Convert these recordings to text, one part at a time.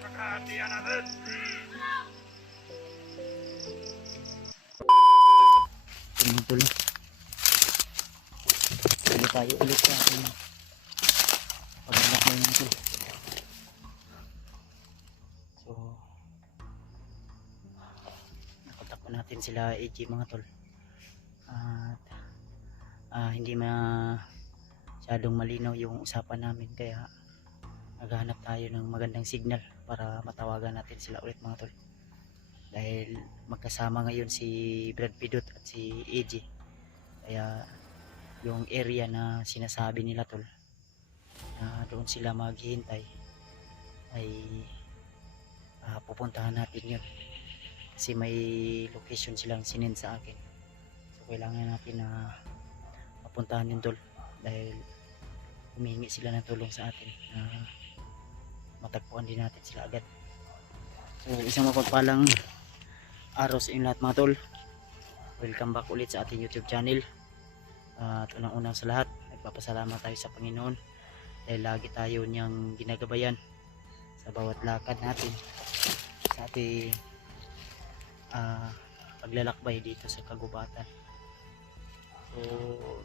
perhatian natin. Tuloy. Hindi tayo ulit sa ating paglalak na yun ito. So, nakatakbo natin sila AG mga tol. At hindi masyadong malinaw yung usapan namin, kaya naghahanap tayo ng magandang signal para matawagan natin sila ulit mga tol. Dahil magkasama ngayon si Brad Pidot at si AG, kaya yung area na sinasabi nila tol na doon sila maghihintay ay pupuntahan natin yun, kasi may location silang sinend sa akin. So kailangan natin na mapuntahan yun tol, dahil humihingi sila ng tulong sa atin na matagpuan din natin sila agad. So isang mapagpalang araw sa inyo lahat mga tol. Welcome back ulit sa ating YouTube channel. At unang-unang sa lahat, nagpapasalamat tayo sa Panginoon dahil lagi tayo niyang ginagabayan sa bawat lakad natin sa ating paglalakbay dito sa kagubatan. So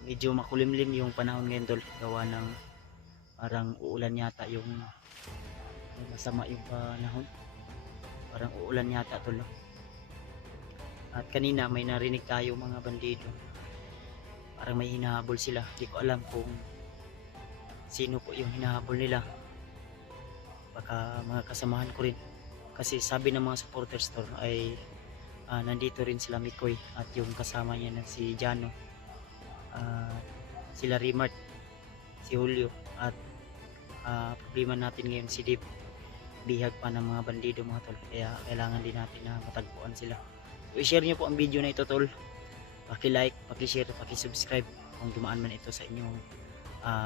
medyo makulimlim yung panahon ngayon tol, gawa ng parang uulan yata, yung masama yung panahon, parang uulan yata tol. At kanina may narinig tayo mga bandido, parang may hinahabol sila. Di ko alam kung sino po yung hinahabol nila, baka mga kasamahan ko rin, kasi sabi ng mga supporters tol ay nandito rin sila Mikoy at yung kasama niya na si Jano, sila Rimart, si Julio, at problema natin ngayon si Dip. Bihag pa ng mga bandido mga tol, kaya kailangan din natin na matagpuan sila. So i-share nyo po ang video na ito tol, paki-like, paki-share, paki-subscribe kung dumaan man ito sa inyong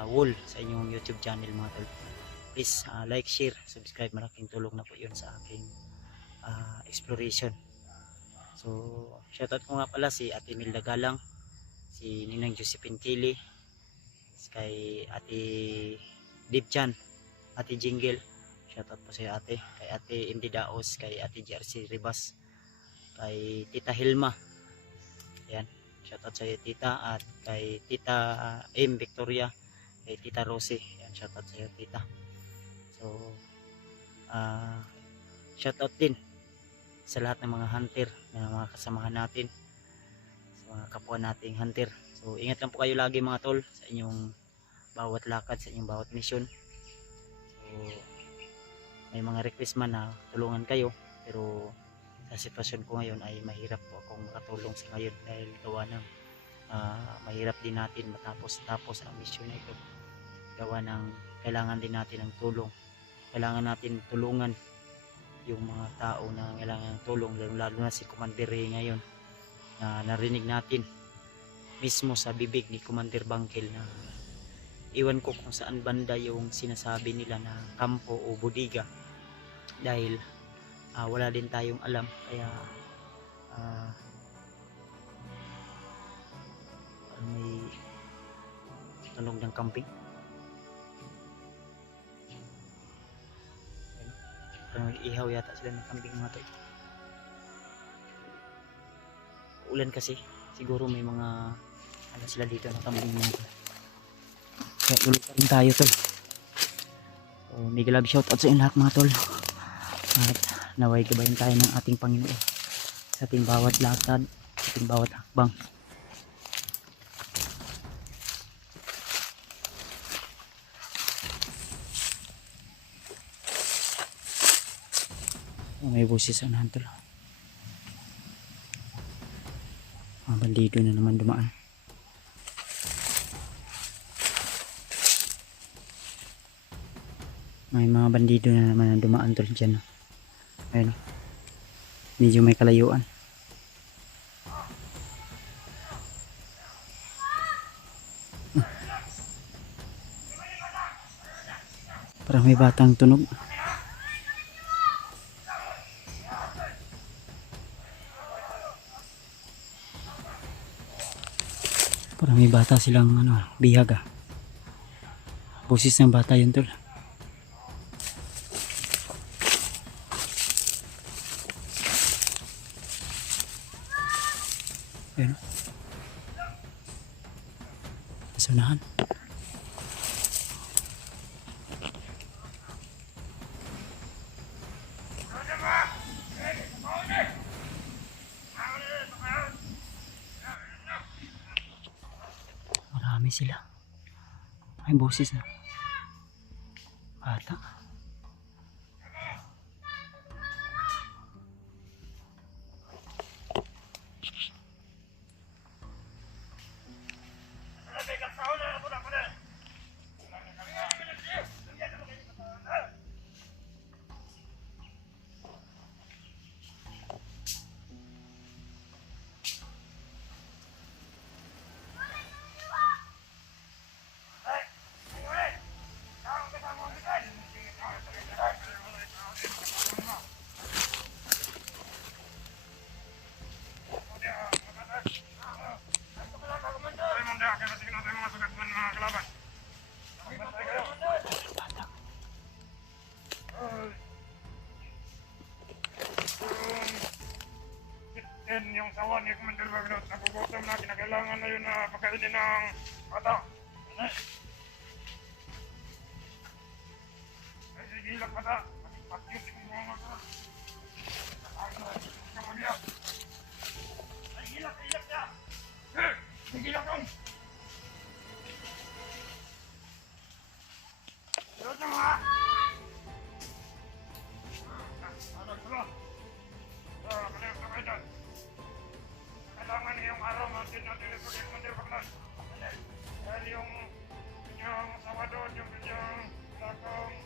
wall sa inyong YouTube channel mga tol. Please like, share, subscribe, malaking tulong na po yun sa aking exploration. So shoutout ko nga pala si Ate Milda Galang, si Ninang Josephine Kili, kay Ate Dipchan, Ate Jingle, shoutout po sa ate, kay Ate Indy Daos, kay Ate JRC Ribas, kay Tita Hilma, yan, shoutout sa iyo tita, at kay Tita M Victoria, kay Tita Rosie, yan, shoutout sa iyo tita. So shoutout din sa lahat ng mga hunter na mga kasamahan natin, sa mga kapwa nating hunter. So ingat lang po kayo lagi mga tol sa inyong bawat lakad, sa inyong bawat mission. So may mga request man na tulungan kayo, pero sa sitwasyon ko ngayon ay mahirap po akong makatulong sa ngayon, dahil gawa ng mahirap din natin matapos ang mission na ito, gawa ng kailangan din natin ng tulong, kailangan natin tulungan yung mga tao na kailangan ng tulong, lalo na si Commander Ray ngayon, na narinig natin mismo sa bibig ni Commander Bangkel na iwan ko kung saan banda yung sinasabi nila na kampo o bodega, dahil wala din tayong alam, kaya may tunog ng camping. Parang nag-ihaw yata sila ng kambing mga to. Ulan kasi, siguro may mga sila dito na kambing mga to. Kaya tuloy pa rin tayo tol. So mega love shoutout sa inyo lahat mga tol, at naway gabayan tayo ng ating Panginoon sa ating bawat lakad, sa ating bawat hakbang. May busis ang hunter. Mga bandido na naman dumaan. May mga bandido na naman ang dumaan tol dyan. Ayun, medyo may kalayuan. Parang may batang tunog. Parang may bata silang bihag Busis ng bata yun tol. Unahan. Marami sila. May boses na. Bata. Yung sawa ni Commander Bagnot, nagugutom na, kinakailangan na yun na pagkainin ng bata. Ay, sige, ilang bata. Pakyut yung mga bata. Ay, ilak niya! Sige, ilak yung! Ilak na mga! Anak, sila! Kailangan na kayo dyan. Kailangan yung araw natin natin ito kay Commander Bagnot. Dahil yung kanyang asawa doon, yung kanyang lakang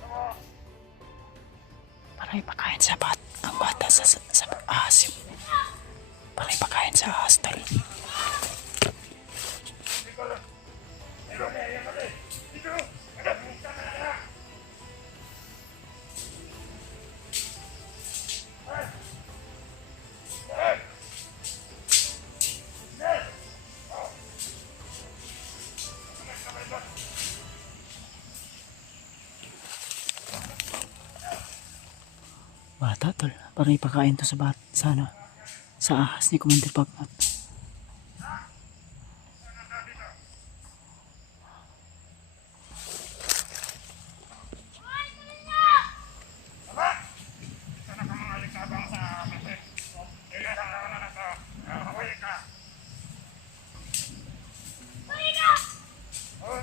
asawa. Para ipakain sa ang bata sa ahas. Para ipakain sa ahas, tol. Bata, tol. Para ipakain to sa sa ahas ni Commander Bagnot. Sana ka mga likabang sa amin. Kaya sa Hawaii ka. Oh,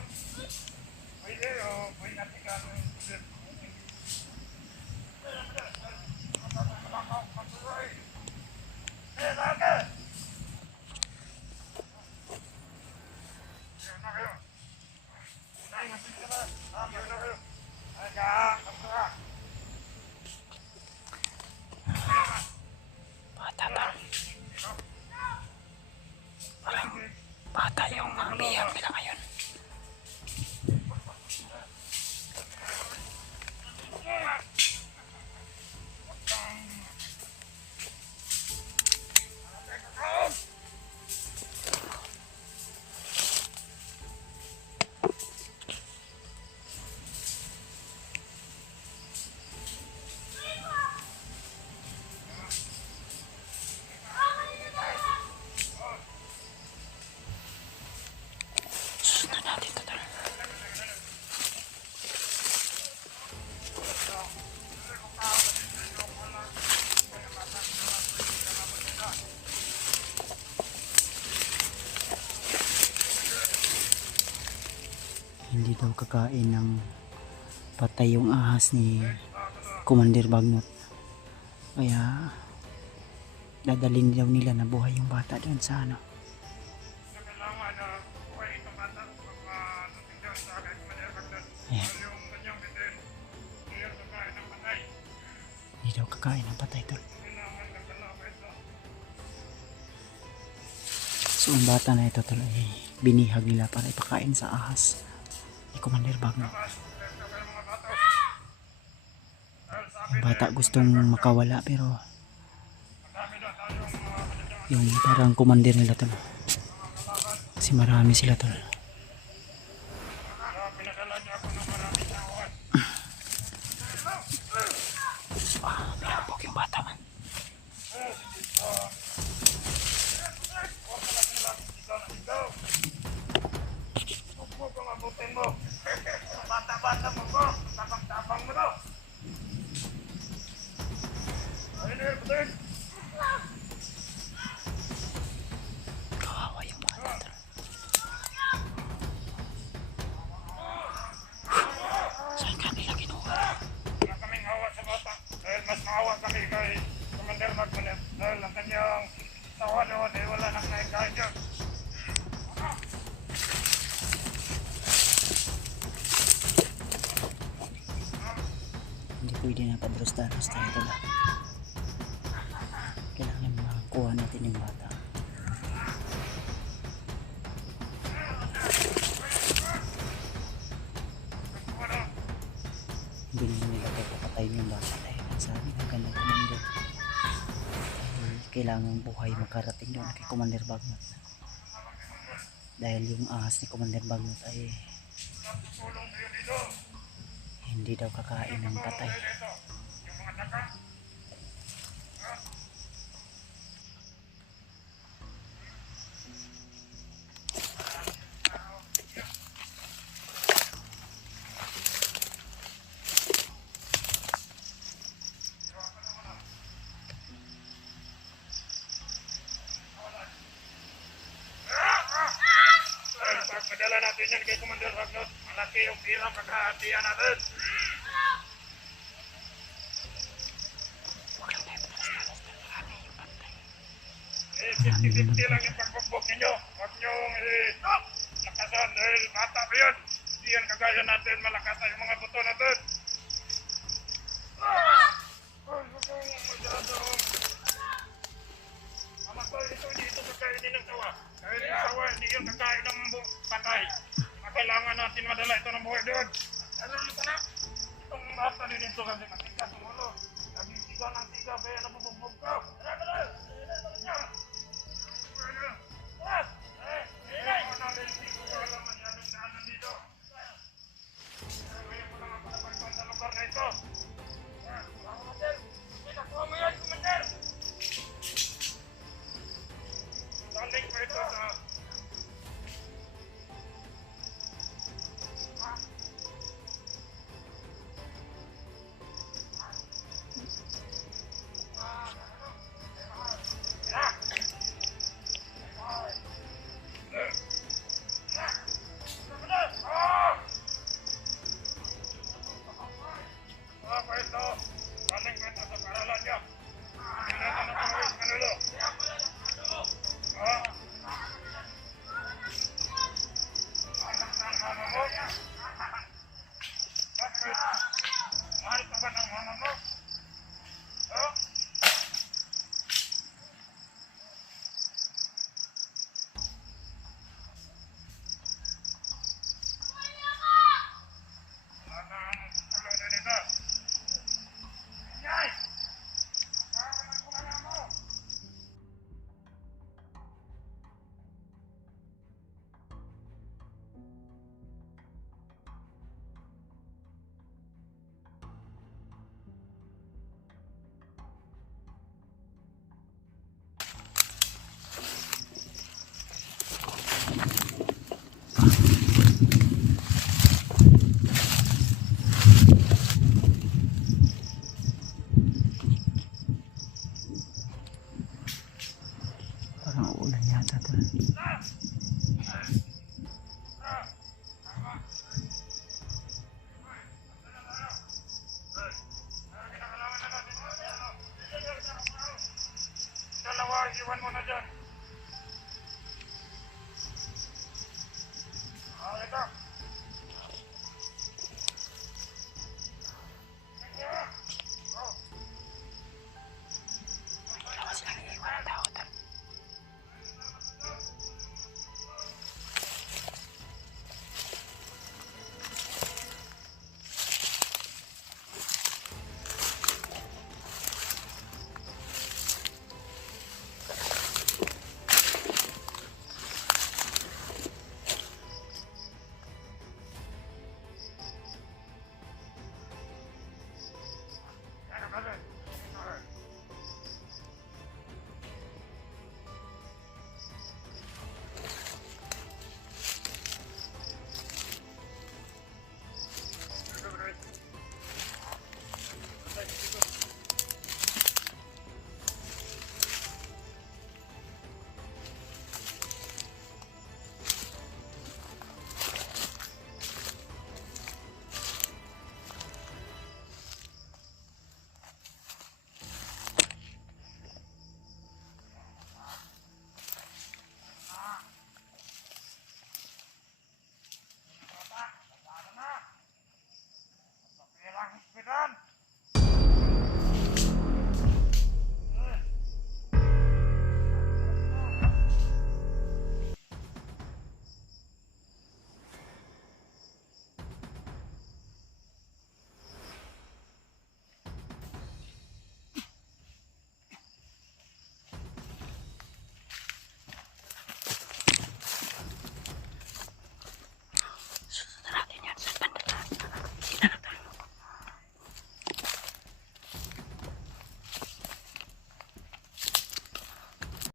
pwede o pwede natin ka ng student. Bata, tol. Bata yung bihag nila ngayon. Susunod natin ito, tol. Hindi daw kakain ng patay yung ahas ni Commander Bagnot. Kaya dadalhin daw nila na buhay yung bata doon sa ano. Kailangan na buhay itong bata pagdating sa kay Commander Bagnot. Ayan. Yung kanyang bitin, yung kakain ng patay. Hindi daw kakain ng patay, tol. Kailangan ng kalaban ito. So ang bata na ito, tol, ay binihag nila para ipakain sa ahas ni Commander Bagnot. Yung bata gustong makawala pero yung parang commander nila, tol. Kasi marami sila, tol. Pinadala niya ako ng maraming tawad. Pinapok yung bata, man. bata mo ko. Tapang-tapang mo to. Ayun na, butin. Kawawa yung bata. Tol. Saan ka nila kinuha? Wala kaming awa sa bata. Dahil mas maawa kami kay Commander Magmanet. Dahil ang kanyang tawa doon ay wala nang naikain dyan. Hindi pwede na padrusta-drusta ito lang. Kailangan makakuha natin yung bata. Hindi naman nila papatayin yung bata dahil ang sabi ng kanyang commander ay kailangan buhay makarating doon kay Commander Bagnot. Dahil yung ahas ni Commander Bagnot ay Tulong sa'yo dito. hindi daw kakain ng patay. Dito. Yung mga taka. Pagpadala natin yan kay Commander Bagnot, malaki yung pirang pagkahatian natin. Eh, 50-50 lang yung pagbugbog ninyo. Huwag niyong lakasan dahil bata pa yun. Hindi yan kagaya natin, malakas na yung mga buto natin. Amatay, hindi ito kakainin ng sawa. Dahil yung sawa, hindi yun kakain ng patay. Kailangan natin madala ito ng buhay doon. Ano ito na? Itong bata din ito kasi matigas ang ulo. Nagisiga ng tiga, kaya nabubugbog ko. Standing pa ito sa apa itu?